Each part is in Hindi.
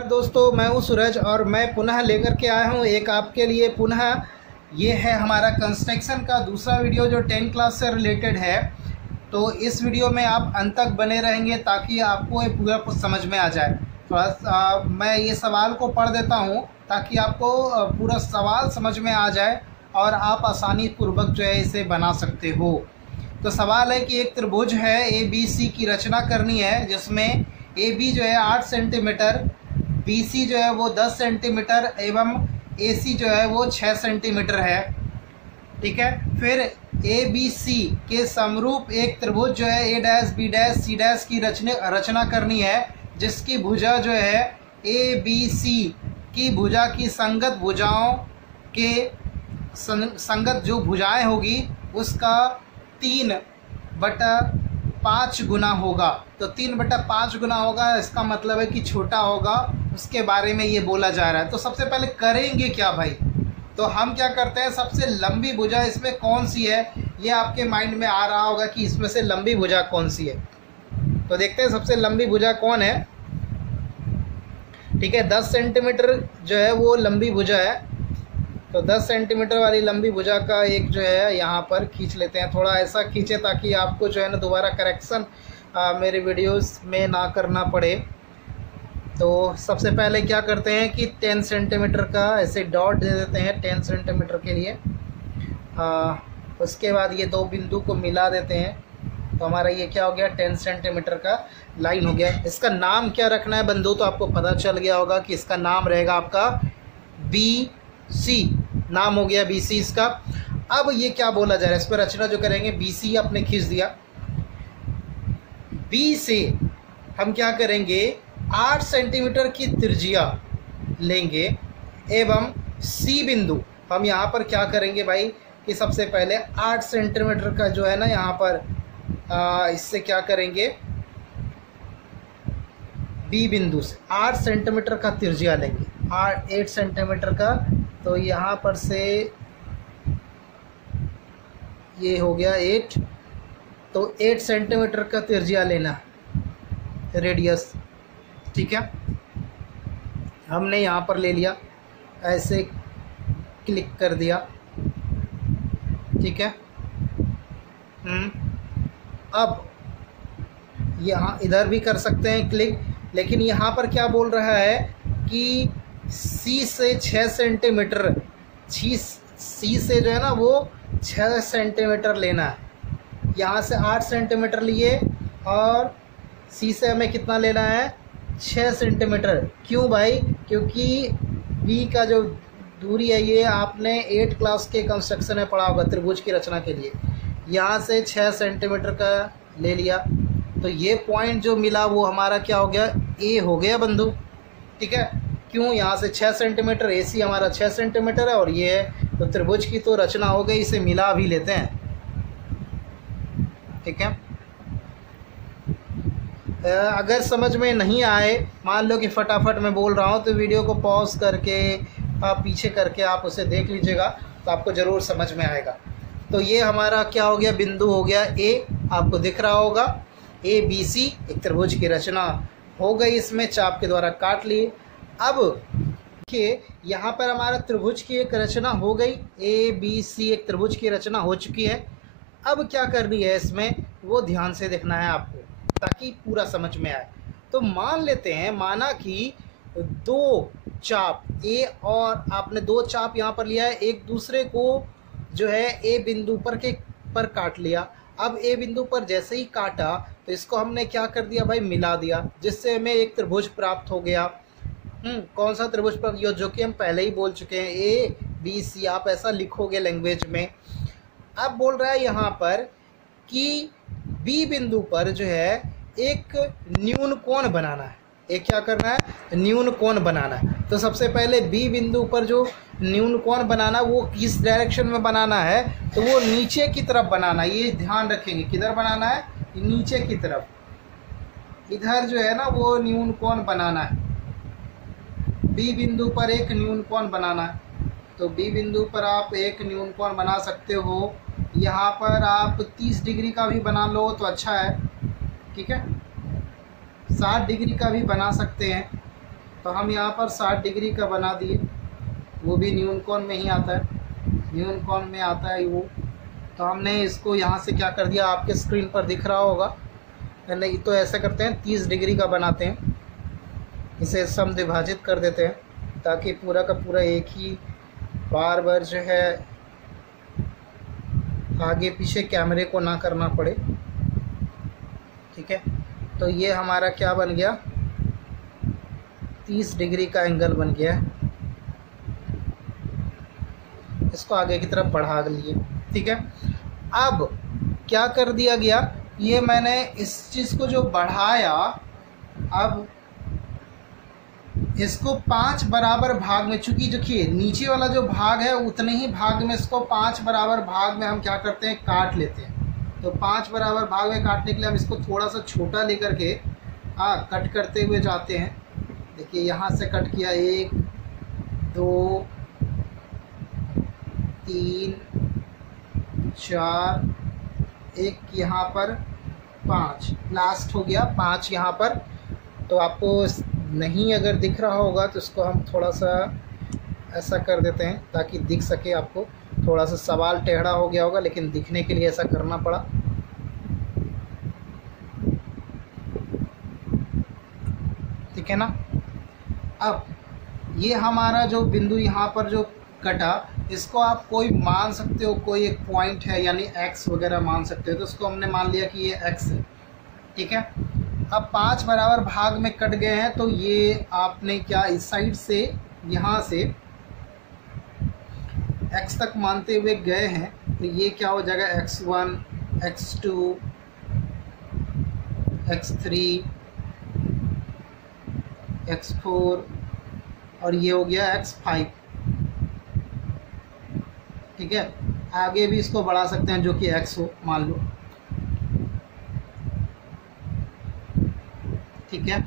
दोस्तों, मैं हूं सूरज और मैं पुनः लेकर के आया हूं एक आपके लिए पुनः। ये है हमारा कंस्ट्रक्शन का दूसरा वीडियो जो 10 क्लास से रिलेटेड है। तो इस वीडियो में आप अंत तक बने रहेंगे ताकि आपको ये पूरा कुछ समझ में आ जाए। थोड़ा मैं ये सवाल को पढ़ देता हूं ताकि आपको पूरा सवाल समझ में आ जाए और आप आसानी पूर्वक जो है इसे बना सकते हो। तो सवाल है कि एक त्रिभुज है ABC की रचना करनी है जिसमें AB जो है 8 सेंटीमीटर, BC जो है वो 10 सेंटीमीटर एवं AC जो है वो 6 सेंटीमीटर है। ठीक है, फिर ABC के समरूप एक त्रिभुज जो है A', B', C' की रचना करनी है जिसकी भुजा जो है ABC की भुजा की संगत भुजाओं के संगत जो भुजाएं होगी उसका 3/5 गुना होगा। तो 3/5 गुना होगा, इसका मतलब है कि छोटा होगा, उसके बारे में ये बोला जा रहा है। तो सबसे पहले करेंगे क्या भाई, तो हम क्या करते हैं, सबसे लंबी भुजा इसमें कौन सी है ये आपके माइंड में आ रहा होगा कि इसमें से लंबी भुजा कौन सी है। तो देखते हैं सबसे लंबी भुजा कौन है। ठीक है, 10 सेंटीमीटर जो है वो लंबी भुजा है। तो 10 सेंटीमीटर वाली लंबी भुजा का एक जो है यहाँ पर खींच लेते हैं। थोड़ा ऐसा खींचे ताकि आपको जो है ना दोबारा करेक्शन मेरे वीडियोस में ना करना पड़े। तो सबसे पहले क्या करते हैं कि 10 सेंटीमीटर का ऐसे डॉट दे देते हैं 10 सेंटीमीटर के लिए। उसके बाद ये दो बिंदु को मिला देते हैं। तो हमारा ये क्या हो गया, 10 सेंटीमीटर का लाइन हो गया। इसका नाम क्या रखना है बंधु, तो आपको पता चल गया होगा कि इसका नाम रहेगा आपका BC। नाम हो गया BC इसका। अब ये क्या बोला जा रहा है, इस पर रचना जो करेंगे, BC आपने खींच दिया। B से हम क्या करेंगे, 8 सेंटीमीटर की त्रिज्या लेंगे एवं C बिंदु हम यहाँ पर क्या करेंगे भाई कि सबसे पहले 8 सेंटीमीटर का जो है ना यहाँ पर इससे क्या करेंगे, B बिंदु से 8 सेंटीमीटर का त्रिज्या लेंगे, 8 सेंटीमीटर का। तो यहाँ पर से ये हो गया 8, तो 8 सेंटीमीटर का त्रिज्या लेना, रेडियस। ठीक है, हमने यहाँ पर ले लिया, ऐसे क्लिक कर दिया। ठीक है, अब यहाँ इधर भी कर सकते हैं क्लिक, लेकिन यहाँ पर क्या बोल रहा है कि C से 6 सेंटीमीटर, C से जो है ना वो 6 सेंटीमीटर लेना है। यहाँ से 8 सेंटीमीटर लिए और C से हमें कितना लेना है, 6 सेंटीमीटर। क्यों भाई, क्योंकि B का जो दूरी है ये आपने 8 क्लास के कंस्ट्रक्शन में पढ़ा होगा त्रिभुज की रचना के लिए। यहाँ से 6 सेंटीमीटर का ले लिया, तो ये पॉइंट जो मिला वो हमारा क्या हो गया, A हो गया बंधु। ठीक है, क्यों, यहाँ से 6 सेंटीमीटर, AC हमारा 6 सेंटीमीटर है और ये है, तो त्रिभुज की तो रचना हो गई। इसे मिला भी लेते हैं। ठीक है, अगर समझ में नहीं आए, मान लो कि फटाफट मैं बोल रहा हूँ, तो वीडियो को पॉज करके पीछे करके आप उसे देख लीजिएगा तो आपको ज़रूर समझ में आएगा। तो ये हमारा क्या हो गया, बिंदु हो गया A, आपको दिख रहा होगा ABC। एक त्रिभुज की रचना हो गई, इसमें चाप के द्वारा काट लिए। अब देखिए यहाँ पर हमारा त्रिभुज की एक रचना हो गई, ABC एक त्रिभुज की रचना हो चुकी है। अब क्या करनी है इसमें, वो ध्यान से देखना है आपको ताकि पूरा समझ में आए। तो मान लेते हैं, माना कि दो चाप A और आपने दो चाप यहाँ पर लिया है, एक दूसरे को जो है A बिंदु पर काट लिया। अब A बिंदु पर जैसे ही काटा तो इसको हमने क्या कर दिया भाई, मिला दिया, जिससे हमें एक त्रिभुज प्राप्त हो गया। कौन सा त्रिभुज प्राप्त, जो कि हम पहले ही बोल चुके हैं, ABC। आप ऐसा लिखोगे लैंग्वेज में। अब बोल रहा है यहाँ पर कि B बिंदु पर जो है एक न्यून कोण बनाना है। एक क्या करना है, न्यून कोण बनाना है। तो सबसे पहले B बिंदु पर जो न्यून कोण बनाना, वो किस डायरेक्शन में बनाना है, तो वो नीचे की तरफ बनाना है। ये ध्यान रखेंगे, किधर बनाना है, नीचे की तरफ। इधर जो है ना वो न्यून कोण बनाना है। B बिंदु पर एक न्यून कोण बनाना है। तो B बिंदु पर आप एक न्यून कोण बना सकते हो। यहाँ पर आप 30 डिग्री का भी बना लो तो अच्छा है। ठीक है, 60 डिग्री का भी बना सकते हैं। तो हम यहाँ पर 60 डिग्री का बना दिए, वो भी न्यून कोण में ही आता है, न्यून कोण में आता है वो। तो हमने इसको यहाँ से क्या कर दिया, आपके स्क्रीन पर दिख रहा होगा, नहीं तो ऐसा करते हैं 30 डिग्री का बनाते हैं, इसे समद्विभाजित कर देते हैं ताकि पूरा का पूरा एक ही बार जो है आगे पीछे कैमरे को ना करना पड़े। ठीक है, तो ये हमारा क्या बन गया, 30 डिग्री का एंगल बन गया है। इसको आगे की तरफ बढ़ा लिए। ठीक है, अब क्या कर दिया गया, ये मैंने इस चीज़ को जो बढ़ाया, अब इसको 5 बराबर भाग में, चूंकि देखिए नीचे वाला जो भाग है उतने ही भाग में इसको 5 बराबर भाग में हम क्या करते हैं, काट लेते हैं। तो 5 बराबर भाग में काटने के लिए हम इसको थोड़ा सा छोटा लेकर के कट करते हुए जाते हैं। देखिए यहाँ से कट किया, 1 2 3 4, एक यहाँ पर 5, लास्ट हो गया 5 यहाँ पर। तो आपको नहीं अगर दिख रहा होगा तो इसको हम थोड़ा सा ऐसा कर देते हैं ताकि दिख सके आपको। थोड़ा सा सवाल टेढ़ा हो गया होगा लेकिन दिखने के लिए ऐसा करना पड़ा। ठीक है ना। अब ये हमारा जो बिंदु यहाँ पर जो कटा, इसको आप कोई मान सकते हो, कोई एक पॉइंट है यानी x वगैरह मान सकते हो। तो इसको हमने मान लिया कि ये x है। ठीक है, अब 5 बराबर भाग में कट गए हैं, तो ये आपने क्या इस साइड से यहाँ से x तक मानते हुए गए हैं, तो ये क्या हो जाएगा, x1 x2 x3 x4 और ये हो गया x5। ठीक है, आगे भी इसको बढ़ा सकते हैं जो कि x हो मान लो। ठीक है,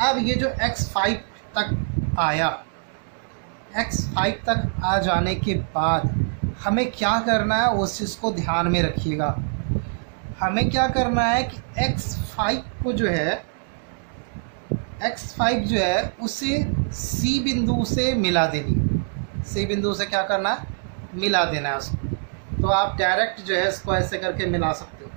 अब ये जो x5 तक आया, x5 तक आ जाने के बाद हमें क्या करना है उस चीज़ को ध्यान में रखिएगा। हमें क्या करना है कि x5 को जो है, x5 जो है उसे C बिंदु से मिला देनी। C बिंदु से क्या करना है, मिला देना है उसको। तो आप डायरेक्ट जो है इसको ऐसे करके मिला सकते हो।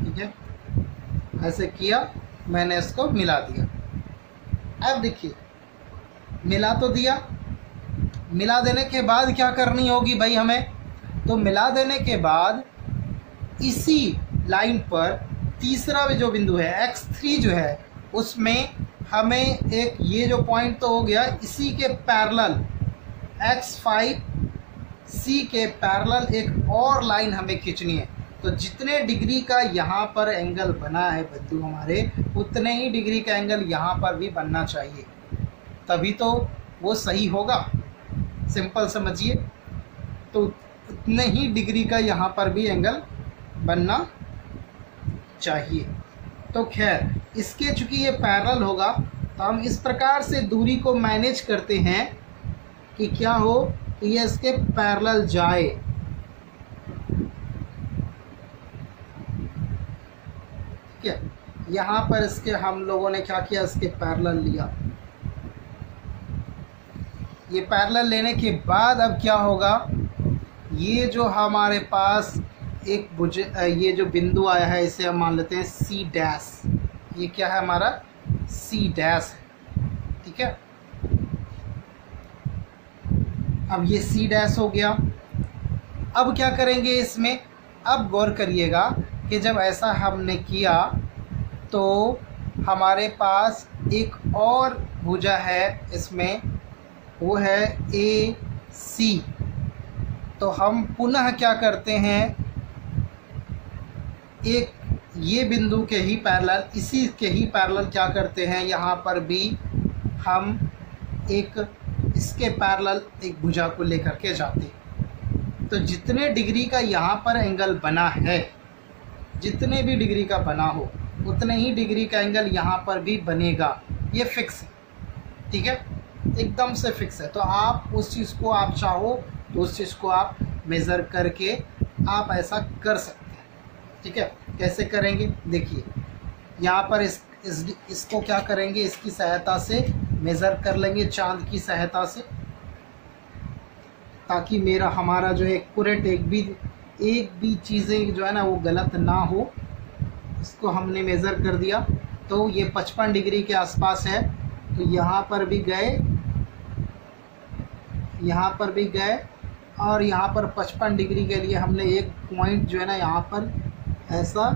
ठीक है, ऐसे किया मैंने, इसको मिला दिया। अब देखिए मिला तो दिया, मिला देने के बाद क्या करनी होगी भाई हमें, तो मिला देने के बाद इसी लाइन पर तीसरा भी जो बिंदु है x3 जो है उसमें हमें एक, ये जो पॉइंट तो हो गया, इसी के पैरेलल x5 C के पैरेलल एक और लाइन हमें खींचनी है। तो जितने डिग्री का यहाँ पर एंगल बना है बिंदु हमारे, उतने ही डिग्री का एंगल यहाँ पर भी बनना चाहिए, तभी तो वो सही होगा। सिंपल समझिए, तो उतने ही डिग्री का यहाँ पर भी एंगल बनना चाहिए। तो खैर, इसके चूँकि ये पैरेलल होगा तो हम इस प्रकार से दूरी को मैनेज करते हैं कि क्या हो, कि ये इसके पैरेलल जाए। ठीक है, यहाँ पर इसके हम लोगों ने क्या किया, इसके पैरेलल लिया। ये पैरेलल लेने के बाद अब क्या होगा, ये जो हमारे पास एक ये जो बिंदु आया है इसे हम मान लेते हैं C डैश। ये क्या है हमारा, C डैश है। ठीक है, अब ये C डैश हो गया। अब क्या करेंगे इसमें, अब गौर करिएगा कि जब ऐसा हमने किया तो हमारे पास एक और भुजा है इसमें, वो है AC। तो हम पुनः क्या करते हैं, एक ये बिंदु के ही पैरेलल, इसी के ही पैरेलल क्या करते हैं, यहाँ पर भी हम एक इसके पैरेलल एक भुजा को लेकर के जाते हैं। तो जितने डिग्री का यहाँ पर एंगल बना है, जितने भी डिग्री का बना हो, उतने ही डिग्री का एंगल यहाँ पर भी बनेगा। ये फिक्स है। ठीक है, एकदम से फिक्स है। तो आप उस चीज़ को, आप चाहो तो उस चीज़ को आप मेज़र करके आप ऐसा कर सकते हैं। ठीक है, कैसे करेंगे देखिए, यहाँ पर इसको क्या करेंगे, इसकी सहायता से मेज़र कर लेंगे चांद की सहायता से, ताकि हमारा जो है एक्यूरेट एक भी चीज़ें जो है ना वो गलत ना हो। इसको हमने मेज़र कर दिया तो ये 55 डिग्री के आसपास है। तो यहाँ पर भी गए, यहाँ पर भी गए, और यहाँ पर 55 डिग्री के लिए हमने एक पॉइंट जो है ना यहाँ पर ऐसा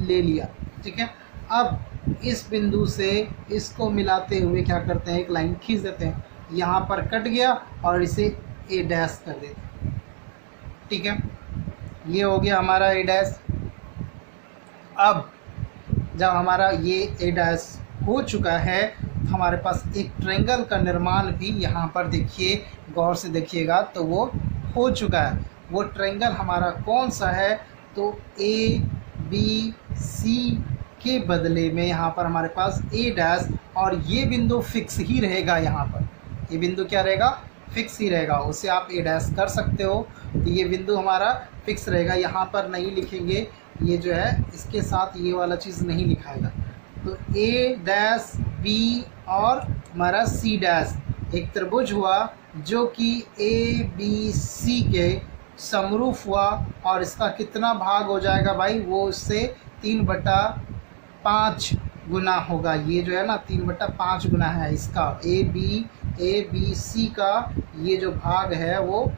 ले लिया। ठीक है, अब इस बिंदु से इसको मिलाते हुए क्या करते हैं, एक लाइन खींच देते हैं। यहाँ पर कट गया और इसे ए डैश कर देते हैं। ठीक है, ये हो गया हमारा ए डैश। अब जब हमारा ये ए डैश हो चुका है तो हमारे पास एक ट्रायंगल का निर्माण भी यहाँ पर देखिए, गौर से देखिएगा तो वो हो चुका है। वो ट्रायंगल हमारा कौन सा है, तो ए बी सी के बदले में यहाँ पर हमारे पास ए डैश, और ये बिंदु फिक्स ही रहेगा। यहाँ पर ये बिंदु क्या रहेगा, फिक्स ही रहेगा। उसे आप ए डैश कर सकते हो, तो ये बिंदु हमारा फिक्स रहेगा। यहाँ पर नहीं लिखेंगे, ये जो है इसके साथ ये वाला चीज़ नहीं लिखाएगा। तो ए डैश बी और हमारा सी डैश एक त्रिभुज हुआ जो कि ए बी सी के समरूप हुआ, और इसका कितना भाग हो जाएगा भाई, वो उससे 3/5 गुना होगा। ये जो है ना 3/5 गुना है इसका, ए बी सी का ये जो भाग है वो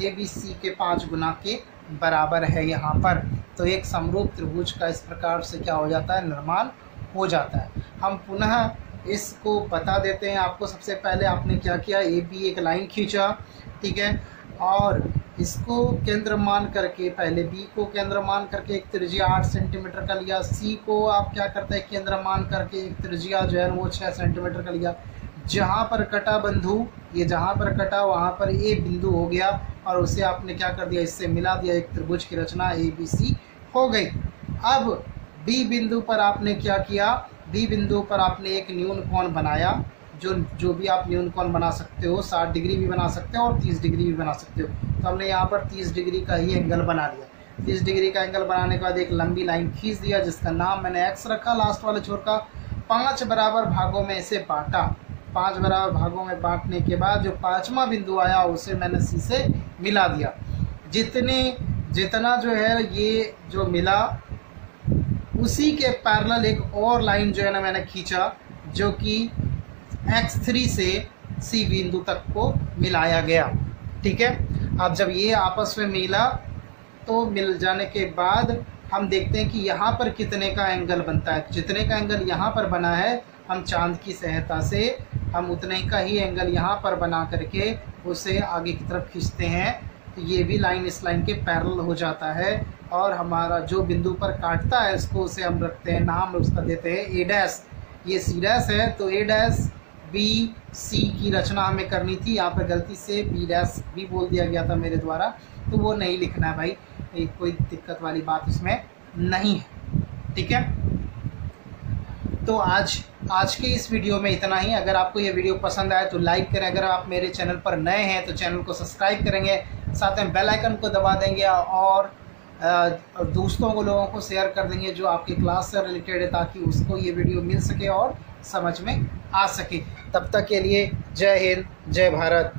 ए बी सी के 5 गुना के बराबर है यहाँ पर। तो एक समरूप त्रिभुज का इस प्रकार से क्या हो जाता है, निर्माण हो जाता है। हम पुनः इसको बता देते हैं आपको। सबसे पहले आपने क्या किया, ए बी एक लाइन खींचा, ठीक है, और इसको केंद्र मान करके, पहले बी को केंद्र मान करके एक त्रिज्या 8 सेंटीमीटर का लिया। सी को आप क्या करते हैं, केंद्र मान करके एक त्रिज्या जो है वो 6 सेंटीमीटर का लिया। जहाँ पर कटा बंधु, ये जहाँ पर कटा वहाँ पर ए बिंदु हो गया, और उसे आपने क्या कर दिया, इससे मिला दिया, एक त्रिभुज की रचना ए बी सी हो गई। अब बी बिंदु पर आपने क्या किया, बी बिंदु पर आपने एक न्यून कोण बनाया। जो भी आप न्यून कोण बना सकते हो, 60 डिग्री भी बना सकते हो और 30 डिग्री भी बना सकते हो। तो हमने यहाँ पर 30 डिग्री का ही एंगल बना लिया। 30 डिग्री का एंगल बनाने के बाद एक लंबी लाइन खींच दिया, जिसका नाम मैंने एक्स रखा लास्ट वाले छोर का। 5 बराबर भागों में इसे बांटा। 5 बराबर भागों में बांटने के बाद जो 5वां बिंदु आया उसे मैंने सी से मिला दिया। जितना जो है ये जो मिला, उसी के पैरेलल एक और लाइन जो है ना मैंने खींचा, जो कि x3 से सी बिंदु तक को मिलाया गया। ठीक है, अब जब ये आपस में मिला तो मिल जाने के बाद हम देखते हैं कि यहाँ पर कितने का एंगल बनता है। जितने का एंगल यहाँ पर बना है, हम चांद की सहायता से हम उतने का ही एंगल यहाँ पर बना करके उसे आगे की तरफ खींचते हैं। तो ये भी लाइन इस लाइन के पैरेलल हो जाता है, और हमारा जो बिंदु पर काटता है इसको उसे हम रखते हैं, नाम उसका देते हैं ए डैश। ये सी डैश है, तो ए डैश बी सी की रचना हमें करनी थी। यहाँ पर गलती से बी डैश भी बोल दिया गया था मेरे द्वारा, तो वो नहीं लिखना है भाई, कोई दिक्कत वाली बात उसमें नहीं है। ठीक है, तो आज के इस वीडियो में इतना ही। अगर आपको ये वीडियो पसंद आए तो लाइक करें। अगर आप मेरे चैनल पर नए हैं तो चैनल को सब्सक्राइब करेंगे, साथ में बेल आइकन को दबा देंगे, और लोगों को शेयर कर देंगे जो आपकी क्लास से रिलेटेड है, ताकि उसको ये वीडियो मिल सके और समझ में आ सके। तब तक के लिए जय हिंद, जय भारत।